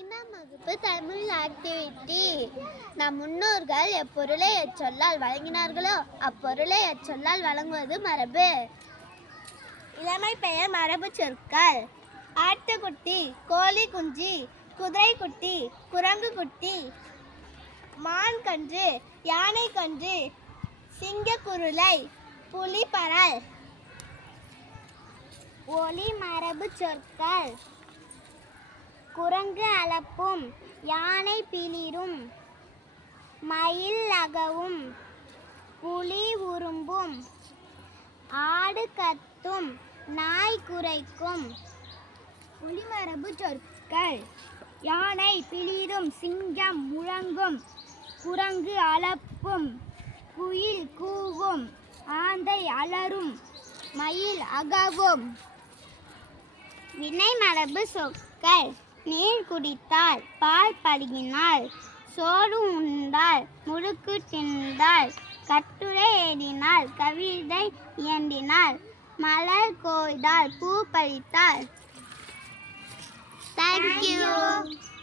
ஐந்தாம் வகுப்பு தமிழ் ஆக்டிவிட்டி. நம் முன்னோர்கள் எப்பொருளை எச்சொல்லால் வழங்கினார்களோ அப்பொருளை எச்சொல்லால் வழங்குவது மரபு. இளமை பெயர் மரபு சொற்கள். ஆட்டுக்குட்டி, கோழி குஞ்சு, குதிரை குட்டி, குரங்கு குட்டி, மான் கன்று, யானை கன்று, சிங்க குருளை, புலி பரல். ஒலி மரபு சொற்கள். குரங்கு அலப்பும், யானை பிளிரும், மயில் அகவும், புலி உரும்பும், ஆடு கத்தும், நாய் குரைக்கும். ஒலிமரபு சொற்கள். யானை பிளிரும், சிங்கம் முழங்கும், குரங்கு அலப்பும், குயில் கூவும், ஆந்தை அலறும், மயில் அகவும். வினை மரபு சொற்கள். நீர் குடித்தால், பால் பருகினாள், சோறு உண்டால், முறுக்கு தின்றாள், கட்டுரை எழுதினாள், கவிதை இயம்பினாள், மலர் கோய்தாள், பூ பறித்தாள். Thank you.